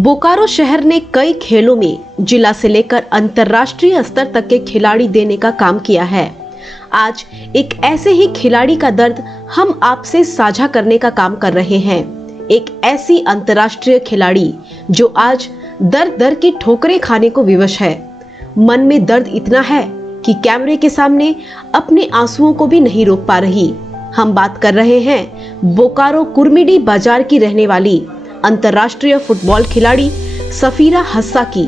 बोकारो शहर ने कई खेलों में जिला से लेकर अंतर्राष्ट्रीय स्तर तक के खिलाड़ी देने का काम किया है। आज एक ऐसे ही खिलाड़ी का दर्द हम आपसे साझा करने का काम कर रहे हैं। एक ऐसी अंतर्राष्ट्रीय खिलाड़ी जो आज दर दर की ठोकरें खाने को विवश है। मन में दर्द इतना है कि कैमरे के सामने अपने आंसुओं को भी नहीं रोक पा रही। हम बात कर रहे हैं बोकारो कुर्मिडी बाजार की रहने वाली अंतर्राष्ट्रीय फुटबॉल खिलाड़ी सफीरा हस्सा की,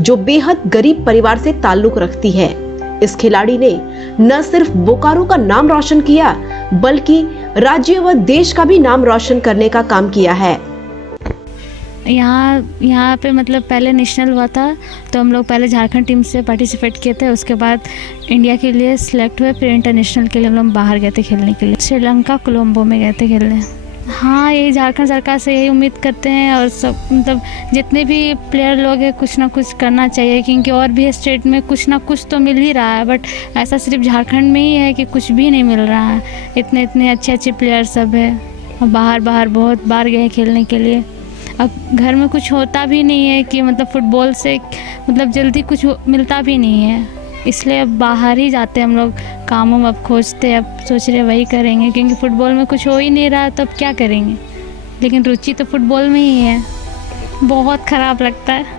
जो बेहद गरीब परिवार से ताल्लुक रखती है। इस खिलाड़ी ने न सिर्फ बोकारो का नाम रोशन किया, बल्कि राज्य व देश का भी नाम रोशन करने का काम किया है। यहाँ पे मतलब पहले नेशनल हुआ था, तो हम लोग पहले झारखंड टीम से पार्टिसिपेट किए थे। उसके बाद इंडिया के लिए सिलेक्ट हुए, फिर इंटरनेशनल के लिए हम लोग बाहर गए थे खेलने के लिए। श्रीलंका कोलंबो में गए थे खेलने। हाँ, ये झारखंड सरकार से यही उम्मीद करते हैं, और सब मतलब जितने भी प्लेयर लोग हैं कुछ ना कुछ करना चाहिए, क्योंकि और भी स्टेट में कुछ ना कुछ तो मिल ही रहा है, बट ऐसा सिर्फ झारखंड में ही है कि कुछ भी नहीं मिल रहा है। इतने इतने अच्छे अच्छे प्लेयर सब है, और बाहर बहुत बार गए खेलने के लिए। अब घर में कुछ होता भी नहीं है कि मतलब फुटबॉल से मतलब जल्दी कुछ मिलता भी नहीं है, इसलिए अब बाहर ही जाते हैं हम लोग। कामों अब खोजते, अब सोच रहे वही करेंगे, क्योंकि फ़ुटबॉल में कुछ हो ही नहीं रहा, तो अब क्या करेंगे। लेकिन रुचि तो फुटबॉल में ही है। बहुत ख़राब लगता है।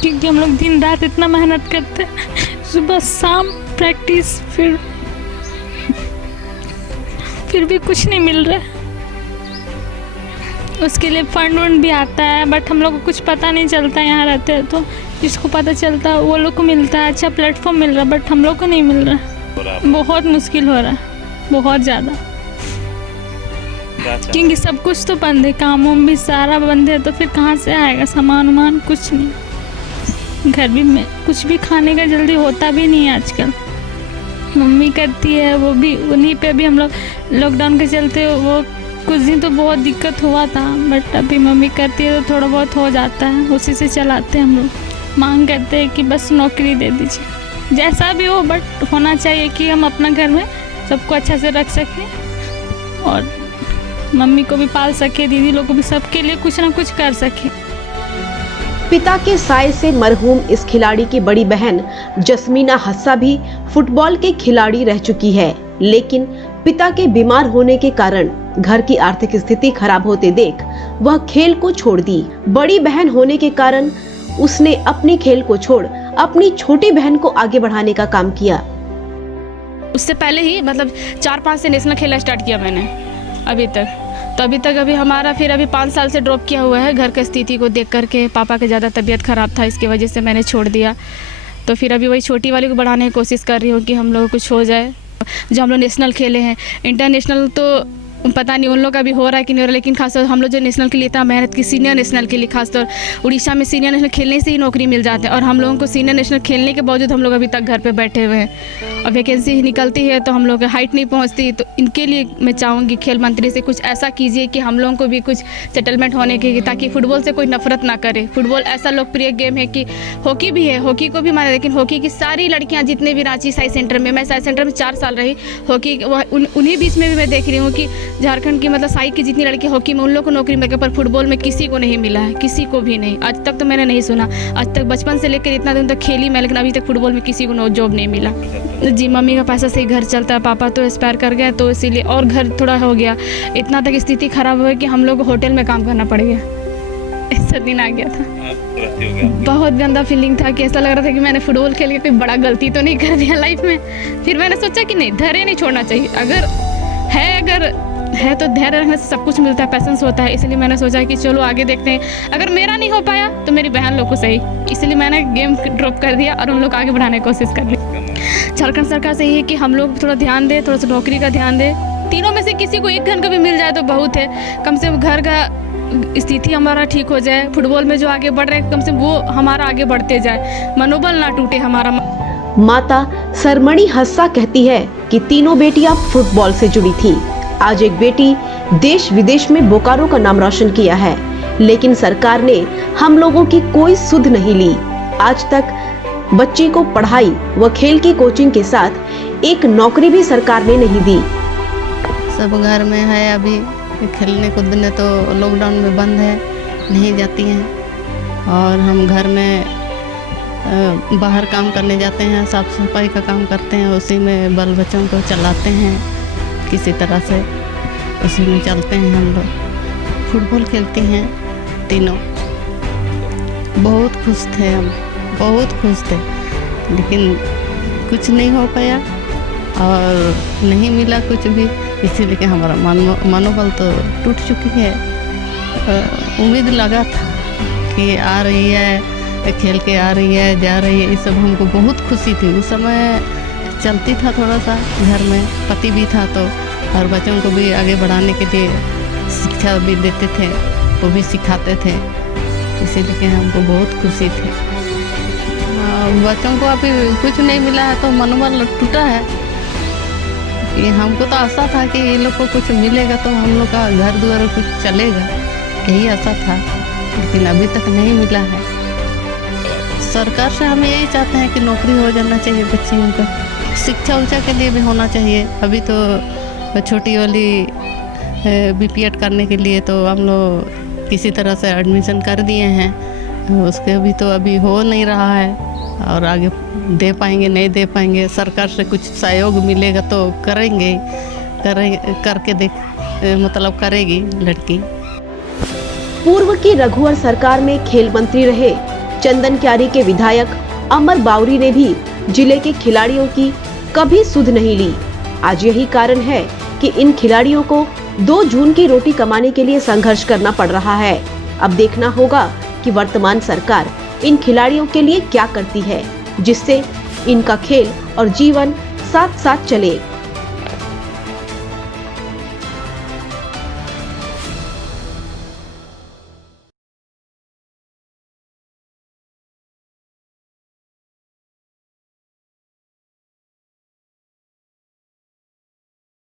क्योंकि हम लोग दिन रात इतना मेहनत करते हैं, सुबह शाम प्रैक्टिस, फिर भी कुछ नहीं मिल रहा है। उसके लिए फंड वंड भी आता है, बट हम लोग को कुछ पता नहीं चलता। यहाँ रहते हैं तो जिसको पता चलता है वो लोग को मिलता है, अच्छा प्लेटफॉर्म मिल रहा है, बट हम लोग को नहीं मिल रहा है। बहुत मुश्किल हो रहा है, बहुत ज़्यादा, क्योंकि सब कुछ तो बंद है, कामों भी सारा बंद है, तो फिर कहाँ से आएगा सामान वामान, कुछ नहीं। घर भी में कुछ भी खाने का जल्दी होता भी नहीं है आजकल। मम्मी करती है, वो भी उन्हीं पे भी हम लोग लॉकडाउन के चलते वो कुछ दिन तो बहुत दिक्कत हुआ था, बट अभी मम्मी करती है तो थोड़ा बहुत हो जाता है, उसी से चलाते हैं हम लोग। मांग करते हैं कि बस नौकरी दे दीजिए, जैसा भी हो, बट होना चाहिए कि हम अपना घर में सबको अच्छा से रख सकें और मम्मी को भी पाल सके, दीदी लोग को भी, सबके लिए कुछ ना कुछ कर सके। पिता के साय से मरहूम इस खिलाड़ी की बड़ी बहन जस्मीना हस्सा भी फुटबॉल के खिलाड़ी रह चुकी है, लेकिन पिता के बीमार होने के कारण घर की आर्थिक स्थिति खराब होते देख वह खेल को छोड़ दी। बड़ी बहन होने के कारण उसने अपने खेल को छोड़ अपनी छोटी बहन को आगे बढ़ाने का काम किया। उससे पहले ही मतलब 4-5 से नेशनल खेलना स्टार्ट किया मैंने अभी तक अभी हमारा फिर अभी 5 साल से ड्रॉप किया हुआ है। घर की स्थिति को देख करके पापा का ज़्यादा तबीयत ख़राब था, इसकी वजह से मैंने छोड़ दिया। तो फिर अभी वही छोटी वाली को बढ़ाने की कोशिश कर रही हूँ कि हम लोग कुछ हो जाए। जो हम लोग नेशनल खेले हैं, इंटरनेशनल तो पता नहीं उन लोग का भी हो रहा है कि नहीं हो रहा, लेकिन खासतौर हम लोग जो नेशनल के लिए इतना मेहनत की, सीनियर नेशनल के लिए खासतौर उड़ीसा में सीनियर नेशनल खेलने से ही नौकरी मिल जाते हैं, और हम लोगों को सीनियर नेशनल खेलने के बावजूद हम लोग अभी तक घर पे बैठे हुए हैं, और वैकेंसी निकलती है तो हम लोग हाइट नहीं पहुंचती। तो इनके लिए मैं चाहूँगी खेल मंत्री से कुछ ऐसा कीजिए कि हम लोगों को भी कुछ सेटलमेंट होने की, ताकि फुटबॉल से कोई नफरत ना करे। फुटबॉल ऐसा लोकप्रिय गेम है कि हॉकी भी है, हॉकी को भी माना, लेकिन हॉकी की सारी लड़कियाँ जितने भी रांची साई सेंटर में, मैं साई सेंटर में 4 साल रही हॉकी, उन्हीं बीच में भी मैं देख रही हूँ कि झारखंड की मतलब साई की जितनी लड़की हॉकी में, उन लोग को नौकरी मिल गई, पर फुटबॉल में किसी को नहीं मिला है, किसी को भी नहीं। आज तक तो मैंने नहीं सुना, आज तक बचपन से लेकर इतना दिन तक खेली मैं, लेकिन अभी तक फुटबॉल में किसी को जॉब नहीं मिला। जी, मम्मी का पैसा से ही घर चलता है, पापा तो एक्सपायर कर गए, तो इसीलिए और घर थोड़ा हो गया, इतना तक स्थिति खराब हुआ कि हम लोग को होटल में काम करना पड़ गया। ऐसा दिन आ गया था, बहुत गंदा फीलिंग था कि ऐसा लग रहा था कि मैंने फुटबॉल खेल के कोई बड़ा गलती तो नहीं कर दिया लाइफ में। फिर मैंने सोचा कि नहीं, धैर्य नहीं छोड़ना चाहिए, अगर है तो धैर्य रखने से सब कुछ मिलता है, पैसेंस होता है। इसलिए मैंने सोचा कि चलो आगे देखते हैं, अगर मेरा नहीं हो पाया तो मेरी बहन लोग को सही। इसलिए मैंने गेम ड्रॉप कर दिया और उन लोग आगे बढ़ाने की कोशिश कर ली। झारखंड सरकार से ये है कि हम लोग थोड़ा ध्यान दें, थोड़ा सा नौकरी का ध्यान दें। तीनों में से किसी को एक घंटा भी मिल जाए तो बहुत है, कम से कम घर का स्थिति हमारा ठीक हो जाए, फुटबॉल में जो आगे बढ़ रहे हैं कम से कम वो हमारा आगे बढ़ते जाए, मनोबल ना टूटे हमारा। माता सरमणि हस्सा कहती है कि तीनों बेटियां फुटबॉल से जुड़ी थी। आज एक बेटी देश विदेश में बोकारो का नाम रोशन किया है, लेकिन सरकार ने हम लोगों की कोई सुध नहीं ली। आज तक बच्ची को पढ़ाई व खेल की कोचिंग के साथ एक नौकरी भी सरकार ने नहीं दी। सब घर में है, अभी खेलने कूदने तो लॉकडाउन में बंद है, नहीं जाती हैं। और हम घर में बाहर काम करने जाते हैं, साफ सफाई का काम करते हैं, उसी में बाल बच्चों को चलाते हैं किसी तरह से, उसी में चलते हैं हम लोग। फुटबॉल खेलती हैं तीनों। बहुत खुश थे हम, बहुत खुश थे, लेकिन कुछ नहीं हो पाया और नहीं मिला कुछ भी, इसीलिए कि हमारा मनोबल तो टूट चुकी है। उम्मीद लगा था कि आ रही है, खेल के आ रही है, जा रही है, ये सब हमको बहुत खुशी थी। उस समय चलती था थोड़ा सा घर में, पति भी था तो, और बच्चों को भी आगे बढ़ाने के लिए शिक्षा भी देते थे, वो भी सिखाते थे, इसीलिए कि हमको बहुत खुशी थी। बच्चों को अभी कुछ नहीं मिला है तो मनोबल टूटा है। ये हमको तो आशा था कि ये लोग को कुछ मिलेगा तो हम लोग का घर द्वार कुछ चलेगा, यही आशा था, लेकिन अभी तक नहीं मिला है। सरकार से हम यही चाहते हैं कि नौकरी हो जाना चाहिए बच्चियों का, शिक्षा उच्चा के लिए भी होना चाहिए। अभी तो छोटी वाली बीपीएड करने के लिए तो हम लोग किसी तरह से एडमिशन कर दिए हैं, उसके भी तो अभी हो नहीं रहा है, और आगे दे पाएंगे नहीं दे पाएंगे, सरकार से कुछ सहयोग मिलेगा तो करेंगे, करके देख मतलब करेगी लड़की। पूर्व की रघुवर सरकार में खेल मंत्री रहे चंदन क्यारी के विधायक अमर बावरी ने भी जिले के खिलाड़ियों की कभी सुध नहीं ली। आज यही कारण है कि इन खिलाड़ियों को 2 जून की रोटी कमाने के लिए संघर्ष करना पड़ रहा है। अब देखना होगा कि वर्तमान सरकार इन खिलाड़ियों के लिए क्या करती है, जिससे इनका खेल और जीवन साथ साथ चले।